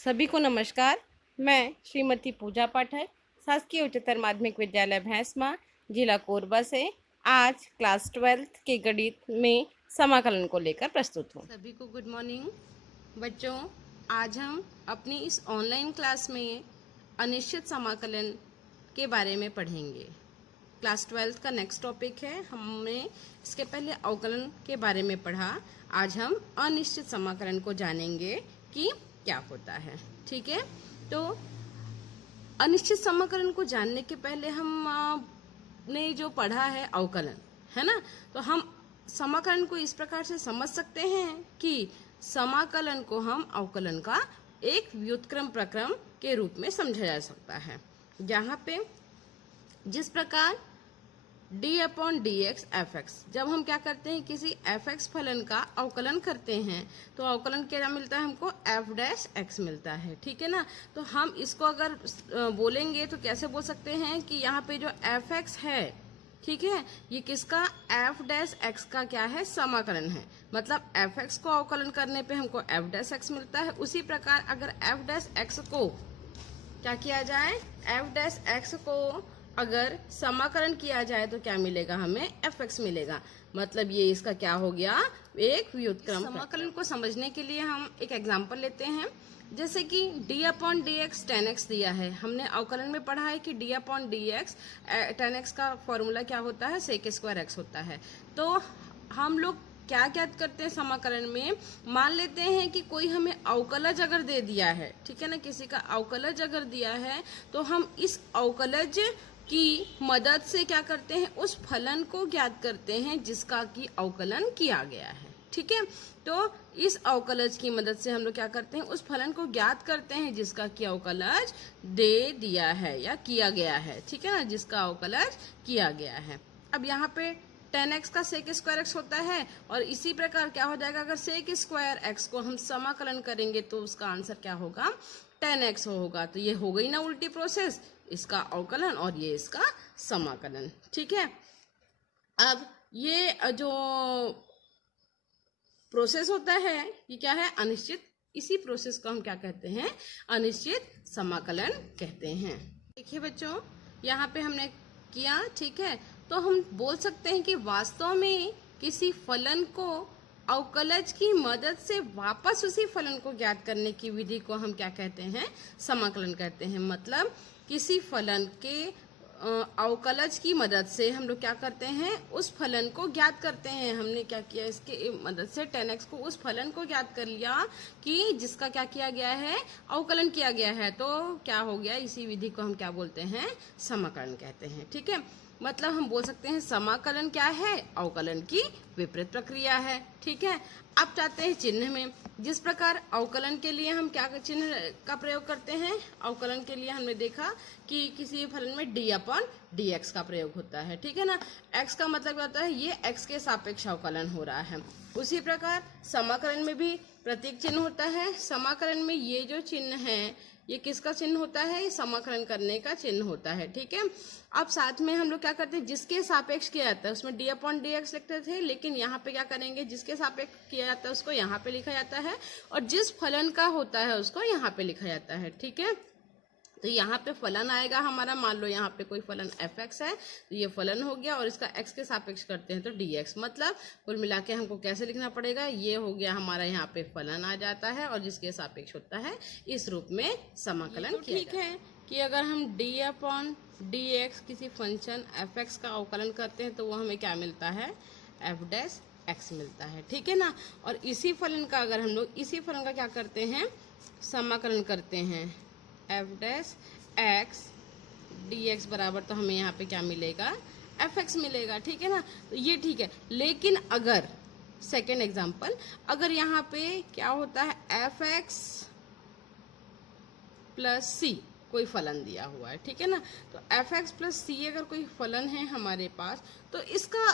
सभी को नमस्कार। मैं श्रीमती पूजा पाठक, शासकीय उच्चतर माध्यमिक विद्यालय भैंसमा, जिला कोरबा से आज क्लास 12 के गणित में समाकलन को लेकर प्रस्तुत हूँ। सभी को गुड मॉर्निंग बच्चों। आज हम अपनी इस ऑनलाइन क्लास में अनिश्चित समाकलन के बारे में पढ़ेंगे। क्लास 12 का नेक्स्ट टॉपिक है। हमने इसके पहले अवकलन के बारे में पढ़ा। आज हम अनिश्चित समाकलन को जानेंगे कि क्या होता है। ठीक है, तो अनिश्चित समाकलन को जानने के पहले हम ने जो पढ़ा है अवकलन, है ना, तो हम समाकलन को इस प्रकार से समझ सकते हैं कि समाकलन को हम अवकलन का एक व्युत्क्रम प्रक्रम के रूप में समझा जा सकता है, जहाँ पे जिस प्रकार d/dx fx, जब हम क्या करते हैं किसी fx फलन का अवकलन करते हैं तो अवकलन क्या मिलता है हमको f' मिलता है। ठीक है ना, तो हम इसको अगर बोलेंगे तो कैसे बोल सकते हैं कि यहाँ पे जो fx है, ठीक है, ये किसका f' का क्या है समाकलन है। मतलब fx को अवकलन करने पे हमको f' मिलता है। उसी प्रकार अगर f' को क्या किया जाए, f' को अगर समाकलन किया जाए तो क्या मिलेगा, हमें fx मिलेगा। मतलब ये इसका क्या हो गया, एक व्युत्क्रम। समाकलन को समझने के लिए हम एक एग्जांपल लेते हैं। जैसे कि d/dx tan x दिया है, हमने अवकलन में पढ़ा है कि d/dx tan x का फॉर्मूला क्या होता है, sec² x होता है। तो हम लोग क्या क्या करते हैं समाकलन में, मान लेते हैं कि कोई हमें अवकलज अगर दे दिया है, ठीक है ना, किसी का अवकलज अगर दिया है तो हम इस अवकलज की मदद से क्या करते हैं, उस फलन को ज्ञात करते हैं जिसका की अवकलन किया गया है। ठीक है, तो इस अवकलज की मदद से हम लोग क्या करते हैं, उस फलन को ज्ञात करते हैं जिसका की अवकलज दे दिया है या किया गया है। ठीक है ना, जिसका अवकलज किया गया है। अब यहाँ पे tan x का sec² x होता है, और इसी प्रकार क्या हो जाएगा, अगर sec² x को हम समाकलन करेंगे तो उसका आंसर क्या होगा, tan x होगा। तो ये हो गई ना उल्टी प्रोसेस, इसका अवकलन और ये इसका समाकलन। ठीक है, अब ये जो प्रोसेस होता है ये क्या है, अनिश्चित। इसी प्रोसेस को हम क्या कहते हैं, अनिश्चित समाकलन कहते हैं। देखिए बच्चों, यहाँ पे हमने किया, ठीक है, तो हम बोल सकते हैं कि वास्तव में किसी फलन को अवकलज की मदद से वापस उसी फलन को ज्ञात करने की विधि को हम क्या कहते हैं, समाकलन कहते हैं। मतलब किसी फलन के अवकलज की मदद से हम लोग क्या करते हैं, उस फलन को ज्ञात करते हैं। हमने क्या किया, इसके मदद से tan x को उस फलन को ज्ञात कर लिया कि जिसका क्या किया गया है, अवकलन किया गया है। तो क्या हो गया, इसी विधि को हम क्या बोलते हैं, समाकलन कहते हैं। ठीक है, मतलब हम बोल सकते हैं समाकलन क्या है, अवकलन की विपरीत प्रक्रिया है। ठीक है, अब चाहते हैं चिन्ह में। जिस प्रकार अवकलन के लिए हम क्या चिन्ह का प्रयोग करते हैं, अवकलन के लिए हमने देखा कि किसी फलन में d/dx का प्रयोग होता है। ठीक है ना, x का मतलब होता है ये x के सापेक्ष अवकलन हो रहा है। उसी प्रकार समाकलन में भी प्रतीक चिन्ह होता है। समाकलन में ये जो चिन्ह है ये किसका चिन्ह होता है, ये समाकलन करने का चिन्ह होता है। ठीक है, अब साथ में हम लोग क्या करते हैं, जिसके सापेक्ष किया जाता है उसमें d/dx लिखते थे, लेकिन यहाँ पे क्या करेंगे, जिसके सापेक्ष किया जाता है उसको यहाँ पे लिखा जाता है, और जिस फलन का होता है उसको यहाँ पे लिखा जाता है। ठीक है, तो यहाँ पे फलन आएगा हमारा, मान लो यहाँ पे कोई फलन fx है, तो ये फलन हो गया और इसका x के सापेक्ष करते हैं तो dx। मतलब कुल मिला के हमको कैसे लिखना पड़ेगा, ये हो गया हमारा, यहाँ पे फलन आ जाता है और जिसके सापेक्ष होता है इस रूप में समाकलन किया। ठीक है कि अगर हम d/dx किसी फंक्शन fx का अवकलन करते हैं तो वो हमें क्या मिलता है, f' मिलता है। ठीक है ना, और इसी फलन का अगर हम लोग इसी फलन का क्या करते हैं, समाकलन करते हैं f' dx बराबर, तो हमें यहाँ पे क्या मिलेगा, fx मिलेगा। ठीक है ना, तो ये ठीक है। लेकिन अगर सेकेंड एग्जांपल, अगर यहाँ पे क्या होता है, fx प्लस c कोई फलन दिया हुआ है, ठीक है ना, तो fx प्लस c अगर कोई फलन है हमारे पास तो इसका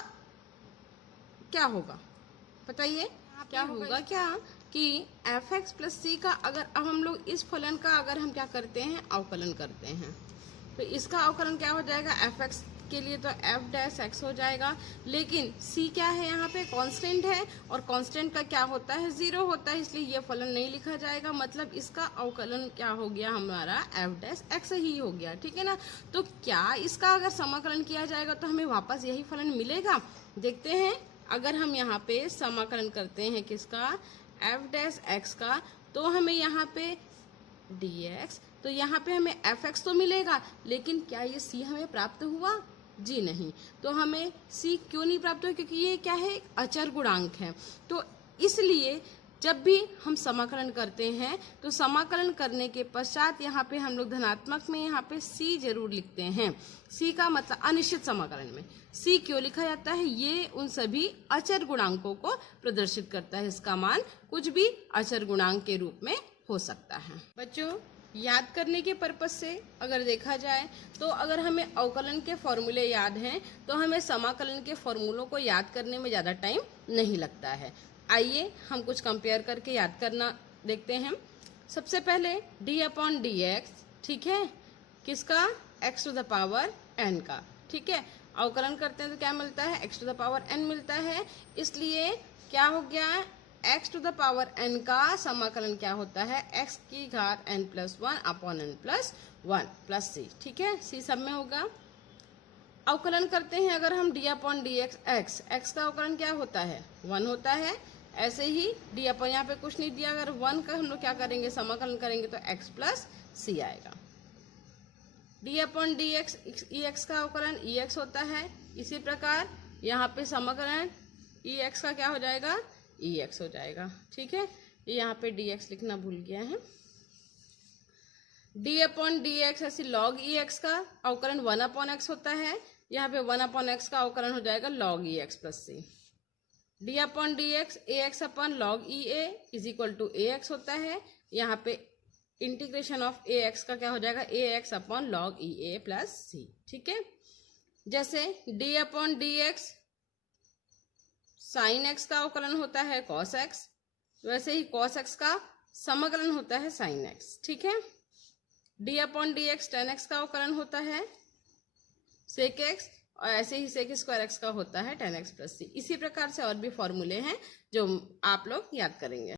क्या होगा, बताइए क्या होगा, क्या कि fx प्लस c का अगर अब हम लोग इस फलन का अगर हम क्या करते हैं, अवकलन करते हैं, तो इसका अवकलन क्या हो जाएगा, fx के लिए तो एफ डैश एक्स हो जाएगा, लेकिन सी क्या है, यहाँ पे कांस्टेंट है और कांस्टेंट का क्या होता है, 0 होता है, इसलिए ये फलन नहीं लिखा जाएगा। मतलब इसका अवकलन क्या हो गया हमारा, एफ डैश एक्स ही हो गया, ठीक है ना। तो क्या इसका अगर समाकलन किया जाएगा तो हमें वापस यही फलन मिलेगा? देखते हैं। अगर हम यहाँ पे समाकलन करते हैं किसका, एफ डैश एक्स का, तो हमें यहाँ पे dx, तो यहाँ पे हमें fx तो मिलेगा, लेकिन क्या ये c हमें प्राप्त हुआ? जी नहीं। तो हमें c क्यों नहीं प्राप्त हुआ? क्योंकि ये क्या है, एक अचर गुणांक है। तो इसलिए जब भी हम समाकलन करते हैं तो समाकलन करने के पश्चात यहाँ पे हम लोग धनात्मक में यहाँ पे c जरूर लिखते हैं। c का मतलब अनिश्चित समाकलन में c क्यों लिखा जाता है? ये उन सभी अचर गुणांकों को प्रदर्शित करता है। इसका मान कुछ भी अचर गुणांक के रूप में हो सकता है। बच्चों, याद करने के पर्पज से अगर देखा जाए तो अगर हमें अवकलन के फॉर्मूले याद हैं तो हमें समाकलन के फॉर्मूलों को याद करने में ज़्यादा टाइम नहीं लगता है। आइए हम कुछ कंपेयर करके याद करना देखते हैं। सबसे पहले d/dx, ठीक है, किसका, x to the power n का, ठीक है। अवकलन करते हैं तो क्या मिलता है, x to the power n मिलता है। इसलिए क्या हो गया, x to the power n का समाकलन क्या होता है, x की घात n+1 upon n+1 plus c, ठीक है, c सब में होगा। अवकलन करते हैं अगर हम d/dx x का अवकलन क्या होता है, 1 होता है। ऐसे ही d यहाँ पे कुछ नहीं दिया, अगर 1 का हम लोग क्या करेंगे, समाकलन करेंगे तो x प्लस c आएगा। d/dx ex का अवकलन ex होता है। इसी प्रकार यहाँ पे समाकलन ex का क्या हो जाएगा, ex हो जाएगा, ठीक है। यहाँ पे dx लिखना भूल गया है। d/dx ऐसे log ex का अवकलन 1/x होता है। यहाँ पे 1/x का अवकलन हो जाएगा log ex plus c। d/dx ax अपन log ea is equal to ax होता है। यहाँ पे इंटीग्रेशन ऑफ ax का क्या हो जाएगा, ax upon log ea plus c, ठीक है। जैसे d/dx साइन x का अवकलन होता है cos x, वैसे ही cos x का समाकलन होता है sin x, ठीक है। d/dx tan x का अवकलन होता है sec x, और ऐसे ही sec स्क्वायर x का होता है tan x प्लस c। इसी प्रकार से और भी फॉर्मूले हैं जो आप लोग याद करेंगे।